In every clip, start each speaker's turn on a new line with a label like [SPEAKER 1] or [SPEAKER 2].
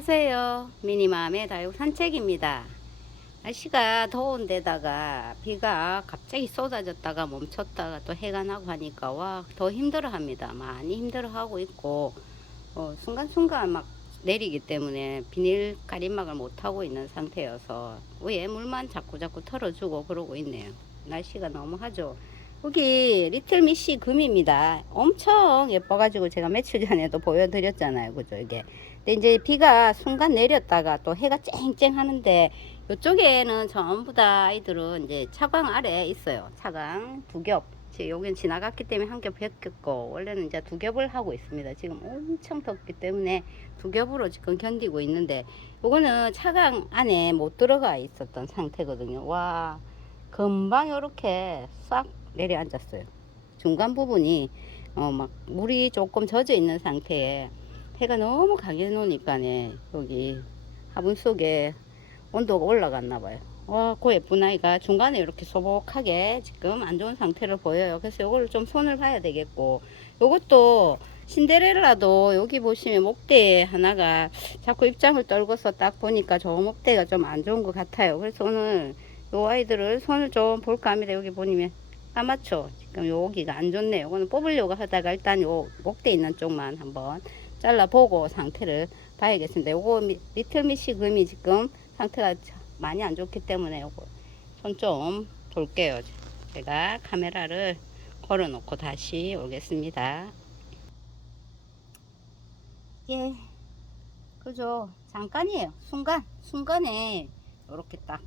[SPEAKER 1] 안녕하세요. 미니맘의 다육 산책입니다. 날씨가 더운 데다가 비가 갑자기 쏟아졌다가 멈췄다가 또 해가 나고 하니까 와 더 힘들어 합니다. 많이 힘들어 하고 있고 어, 순간순간 막 내리기 때문에 비닐 가림막을 못 하고 있는 상태여서 위에 물만 자꾸 자꾸 털어주고 그러고 있네요. 날씨가 너무 하죠. 여기 리틀 미시 금입니다. 엄청 예뻐가지고 제가 며칠 전에도 보여드렸잖아요. 그죠? 이게. 근데 이제 비가 순간 내렸다가 또 해가 쨍쨍 하는데 이쪽에는 전부 다 아이들은 이제 차광 아래 있어요. 차광 두 겹. 여기는 지나갔기 때문에 한 겹 벗겼고 원래는 이제 두 겹을 하고 있습니다. 지금 엄청 덥기 때문에 두 겹으로 지금 견디고 있는데 요거는 차광 안에 못 들어가 있었던 상태거든요. 와 금방 이렇게 싹 내려앉았어요. 중간 부분이 어 막 물이 조금 젖어 있는 상태에 해가 너무 강해 놓으니까네 여기 화분 속에 온도가 올라갔나 봐요. 와, 그 예쁜 아이가 중간에 이렇게 소복하게 지금 안 좋은 상태를 보여요. 그래서 요거를 좀 손을 봐야 되겠고 요것도 신데렐라도 여기 보시면 목대 하나가 자꾸 입장을 떨궈서 딱 보니까 저 목대가 좀 안 좋은 것 같아요. 그래서 오늘 요 아이들을 손을 좀 볼까 합니다. 여기 보시면 까맣죠? 지금 여기가 안 좋네요. 이거는 뽑으려고 하다가 일단 요 목대 있는 쪽만 한번 잘라보고 상태를 봐야겠습니다. 요거 미, 리틀 미시 금이 지금 상태가 많이 안 좋기 때문에 요거 손 좀 돌게요. 제가 카메라를 걸어 놓고 다시 오겠습니다. 예. 그죠. 잠깐이에요. 순간. 순간에 이렇게 딱.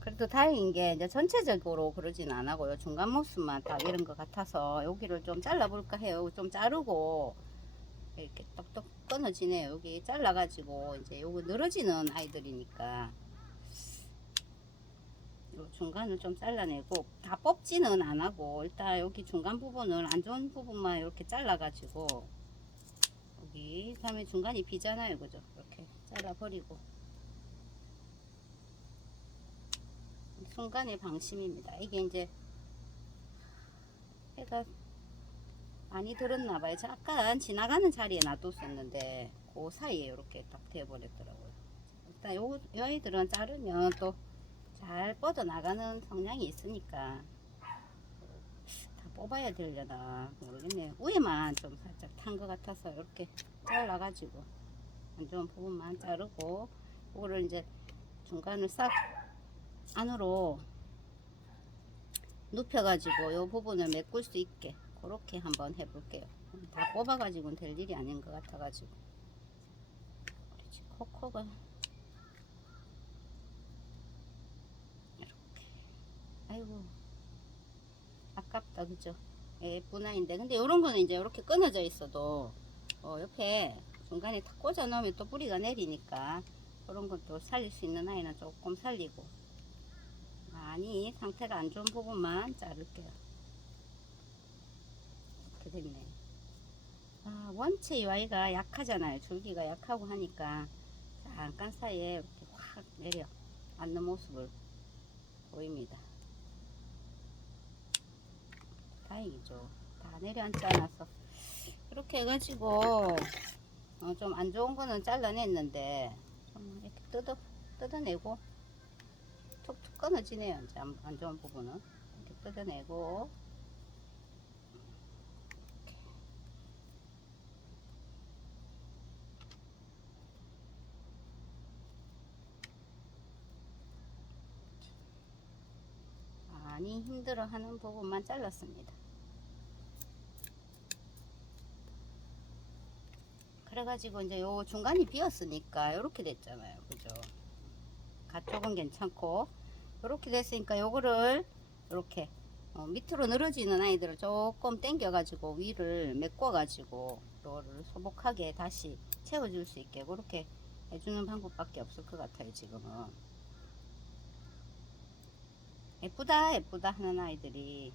[SPEAKER 1] 그래도 다행인 게 이제 전체적으로 그러진 안 하고요. 중간 모습만 딱 이런 것 같아서 여기를 좀 잘라볼까 해요. 좀 자르고 이렇게 똑똑 끊어지네요. 여기 잘라가지고 이제 요거 늘어지는 아이들이니까 요 중간을 좀 잘라내고 다 뽑지는 안 하고 일단 여기 중간 부분을 안 좋은 부분만 이렇게 잘라가지고 여기 그다음에 중간이 비잖아요, 그죠? 이렇게 잘라버리고 순간의 방심입니다. 이게 이제 해가 많이 들었나 봐요. 잠깐 지나가는 자리에 놔뒀었는데 그 사이에 이렇게 딱 되어버렸더라고요. 일단 요, 요 아이들은 자르면 또 잘 뻗어 나가는 성향이 있으니까 다 뽑아야 되려나 모르겠네요. 위에만 좀 살짝 탄 것 같아서 이렇게 잘라가지고 안 좋은 부분만 자르고 이거를 이제 중간을 싹 안으로 눕혀가지고 이 부분을 메꿀 수 있게 그렇게 한번 해볼게요. 다 뽑아가지고는 될 일이 아닌 것 같아가지고. 집 코코가 이렇게. 아이고 아깝다 그죠? 예쁜 아이인데 근데 이런 거는 이제 이렇게 끊어져 있어도 어, 옆에 중간에 탁 꽂아 놓으면 또 뿌리가 내리니까 그런 것도 살릴 수 있는 아이는 조금 살리고 많이 상태가 안 좋은 부분만 자를게요. 됐네. 아, 원체 이 아이가 약하잖아요. 줄기가 약하고 하니까 잠깐 사이에 이렇게 확 내려 앉는 모습을 보입니다. 다행이죠. 다 내려앉지 않아서 이렇게 해가지고 어, 좀 안 좋은 거는 잘라냈는데 좀 이렇게 뜯어 뜯어내고 툭툭 끊어지네요. 이제 안, 안 좋은 부분은 이렇게 뜯어내고 많이 힘들어하는 부분만 잘랐습니다. 그래가지고 이제 요 중간이 비었으니까 이렇게 됐잖아요. 그죠? 가쪽은 괜찮고 이렇게 됐으니까 요거를 이렇게 어, 밑으로 늘어지는 아이들을 조금 당겨 가지고 위를 메꿔 가지고 요거를 소복하게 다시 채워줄 수 있게 그렇게 해주는 방법밖에 없을 것 같아요 지금은 예쁘다 예쁘다 하는 아이들이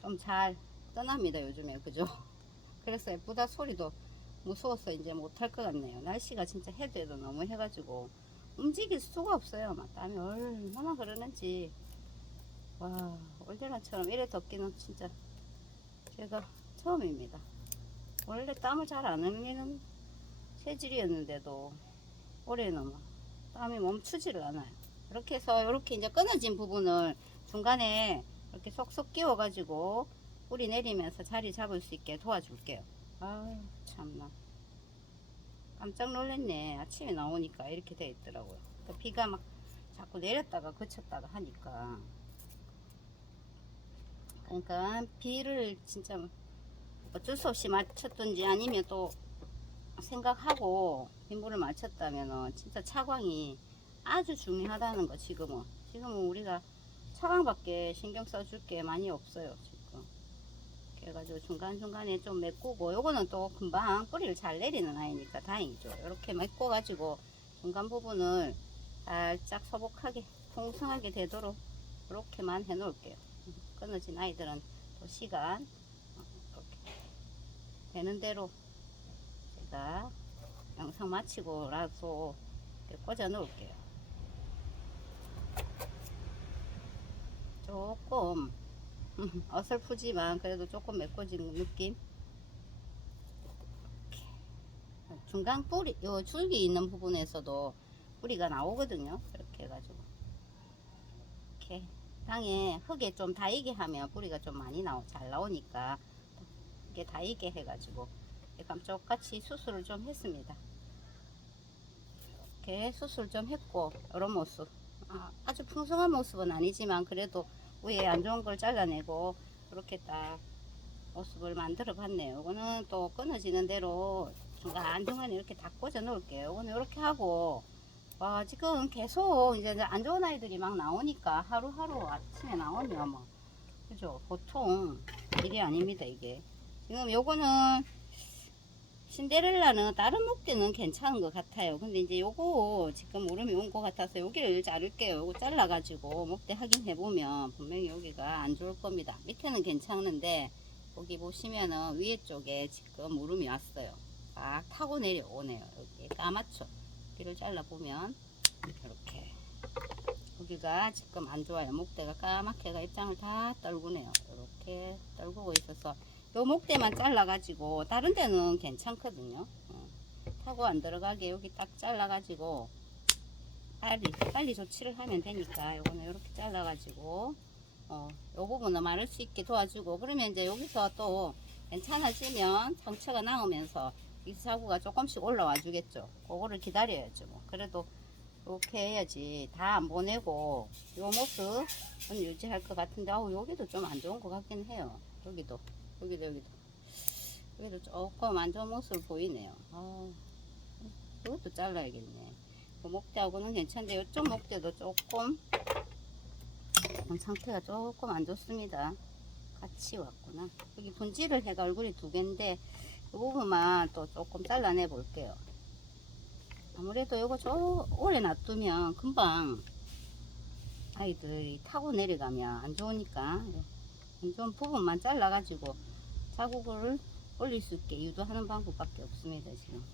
[SPEAKER 1] 좀 잘 떠납니다 요즘에 그죠 그래서 예쁘다 소리도 무서워서 이제 못할 것 같네요 날씨가 진짜 해도 해도 너무 해가지고 움직일 수가 없어요. 막 땀이 얼마나 흐르는지. 와, 올드나처럼 이래 덥기는 진짜 제가 처음입니다. 원래 땀을 잘 안 흘리는 체질이었는데도 올해는 뭐 땀이 멈추지를 않아요. 이렇게 해서 이렇게 이제 끊어진 부분을 중간에 이렇게 쏙쏙 끼워가지고 뿌리 내리면서 자리 잡을 수 있게 도와줄게요. 아 참나 깜짝 놀랐네. 아침에 나오니까 이렇게 돼 있더라고요. 그 비가 막 자꾸 내렸다가 그쳤다가 하니까 그러니까 비를 진짜 어쩔 수 없이 맞췄든지 아니면 또 생각하고 빗물을 맞췄다면 진짜 차광이 아주 중요하다는 거 지금은 지금은 우리가 차광밖에 신경 써줄 게 많이 없어요 지금. 그래가지고 중간중간에 좀 메꾸고 요거는 또 금방 뿌리를 잘 내리는 아이니까 다행이죠. 이렇게 메꿔 가지고 중간 부분을 살짝 소복하게 풍성하게 되도록 이렇게만 해 놓을게요. 끊어진 아이들은 또 시간 어, 이렇게 되는 대로 제가 영상 마치고라도 꽂아 놓을게요. 조금 어설프지만 그래도 조금 메꿔진 느낌. 중간 뿌리, 요 줄기 있는 부분에서도 뿌리가 나오거든요. 이렇게 해가지고 이렇게 땅에 흙에 좀 다이게 하면 뿌리가 좀 많이 나오, 잘 나오니까 이게 다이게 해가지고 감쪽같이 수술을 좀 했습니다. 이렇게 수술 좀 했고 이런 모습 아, 아주 풍성한 모습은 아니지만 그래도 위에 안 좋은 걸 잘라내고 이렇게 딱 모습을 만들어 봤네요. 이거는 또 끊어지는 대로 중간중간에 이렇게 다 꽂아 놓을게요. 이거는 이렇게 하고 와 지금 계속 이제 안 좋은 아이들이 막 나오니까 하루하루 아침에 나오면 뭐 그죠 보통 일이 아닙니다 이게 지금 요거는 신데렐라는 다른 목대는 괜찮은 것 같아요. 근데 이제 요거 지금 무름이 온 것 같아서 여기를 자를게요. 요거 잘라가지고 목대 확인해보면 분명히 여기가 안 좋을 겁니다. 밑에는 괜찮은데 여기 보시면은 위에 쪽에 지금 무름이 왔어요. 막 타고 내려오네요. 여기 까맣죠? 여기를 잘라보면 이렇게 여기가 지금 안 좋아요. 목대가 까맣게가 입장을 다 떨구네요. 이렇게 떨구고 있어서 요 목대만 잘라가지고 다른 데는 괜찮거든요. 어, 타고 안 들어가게 여기 딱 잘라가지고 빨리 빨리 조치를 하면 되니까 요거는 이렇게 잘라가지고 어, 요 부분은 마를 수 있게 도와주고 그러면 이제 여기서 또 괜찮아지면 상처가 나오면서 이 사구가 조금씩 올라와 주겠죠. 그거를 기다려야죠. 뭐. 그래도 이렇게 해야지 다 안 보내고 요 모습은 유지할 것 같은데 아우 여기도 좀 안 좋은 것 같긴 해요. 여기도 여기도 여기도 여기도 조금 안 좋은 모습 보이네요. 아, 이것도 잘라야겠네. 그 목대하고는 괜찮은데 이쪽 목대도 조금 상태가 조금 안 좋습니다. 같이 왔구나. 여기 분질을 해가 얼굴이 두 개인데 이 부분만 또 조금 잘라내 볼게요. 아무래도 이거 좀 오래 놔두면 금방 아이들이 타고 내려가면 안 좋으니까 안 좋은 부분만 잘라가지고 자국을 올릴 수 있게 유도하는 방법밖에 없습니다 지금.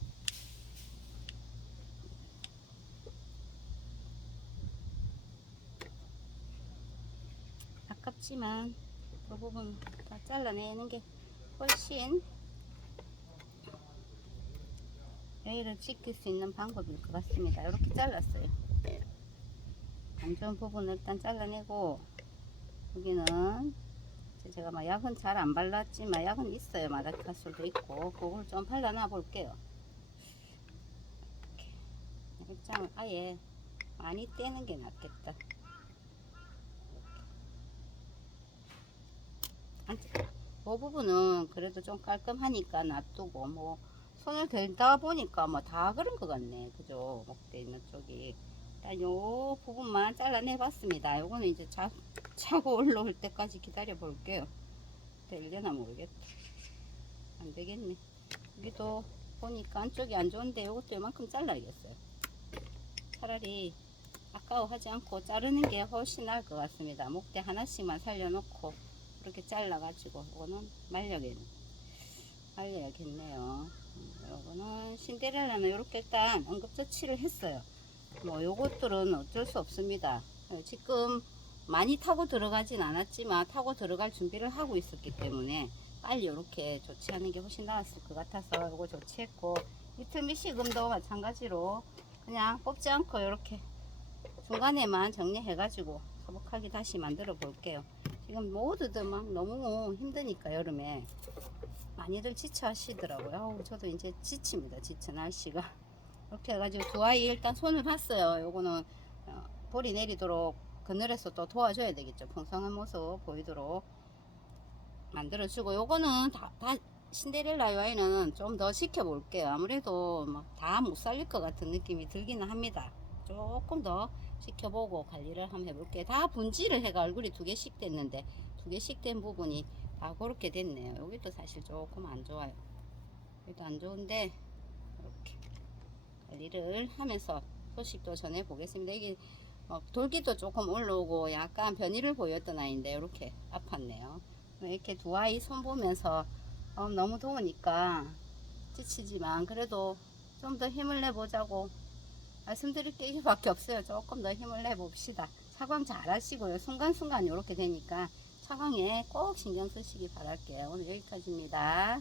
[SPEAKER 1] 아깝지만 그 부분 다 잘라내는 게 훨씬 여기를 지킬 수 있는 방법일 것 같습니다. 이렇게 잘랐어요. 안 좋은 부분을 일단 잘라내고 여기는 이 제 제가 막 약은 잘 안 발랐지만 약은 있어요. 마다카솔도 있고 그걸 좀 발라놔 볼게요. 입장을 아예 많이 떼는 게 낫겠다. 그 부분은 그래도 좀 깔끔하니까 놔두고 뭐 손을 댈다 보니까 뭐 다 그런 것 같네 그죠 목대 있는 쪽이 일단 요 부분만 잘라내 봤습니다. 요거는 이제 자, 차고 올라올 때까지 기다려 볼게요. 될려나 모르겠다. 안 되겠네. 여기도 보니까 안쪽이 안 좋은데 요것도 이만큼 잘라야겠어요. 차라리 아까워하지 않고 자르는 게 훨씬 나을 것 같습니다. 목대 하나씩만 살려놓고 이렇게 잘라 가지고 이거는 말려야겠네 말려야겠네요. 요거는 신데렐라는 이렇게 일단 응급처치를 했어요. 뭐 요것들은 어쩔 수 없습니다. 지금 많이 타고 들어가진 않았지만 타고 들어갈 준비를 하고 있었기 때문에 빨리 이렇게 조치하는 게 훨씬 나았을 것 같아서 요거 조치했고 이틀 미시금도 마찬가지로 그냥 뽑지 않고 이렇게 중간에만 정리해가지고 사복하게 다시 만들어 볼게요. 지금 모두들 막 너무 힘드니까 여름에 많이들 지쳐 하시더라고요. 저도 이제 지칩니다. 지쳐 날씨가. 이렇게 해가지고 두 아이 일단 손을 봤어요. 요거는 어, 볼이 내리도록 그늘에서 또 도와줘야 되겠죠. 풍성한 모습 보이도록 만들어주고 요거는 다, 다 신데렐라 요 아이는 좀더 지켜볼게요. 아무래도 막다못 살릴 것 같은 느낌이 들기는 합니다. 조금 더 지켜보고 관리를 한번 해볼게요. 다 분지를 해가 얼굴이 두 개씩 됐는데 두 개씩 된 부분이 다 그렇게 됐네요. 여기도 사실 조금 안 좋아요. 여기도 안 좋은데 관리를 하면서 소식도 전해 보겠습니다. 이게 어, 돌기도 조금 올라오고 약간 변이를 보였던 아이인데 이렇게 아팠네요. 이렇게 두 아이 손 보면서 어, 너무 더우니까 지치지만 그래도 좀 더 힘을 내보자고 말씀드릴 게 이거밖에 없어요. 조금 더 힘을 내봅시다. 차광 잘 하시고요. 순간순간 이렇게 되니까 차광에 꼭 신경 쓰시기 바랄게요. 오늘 여기까지입니다.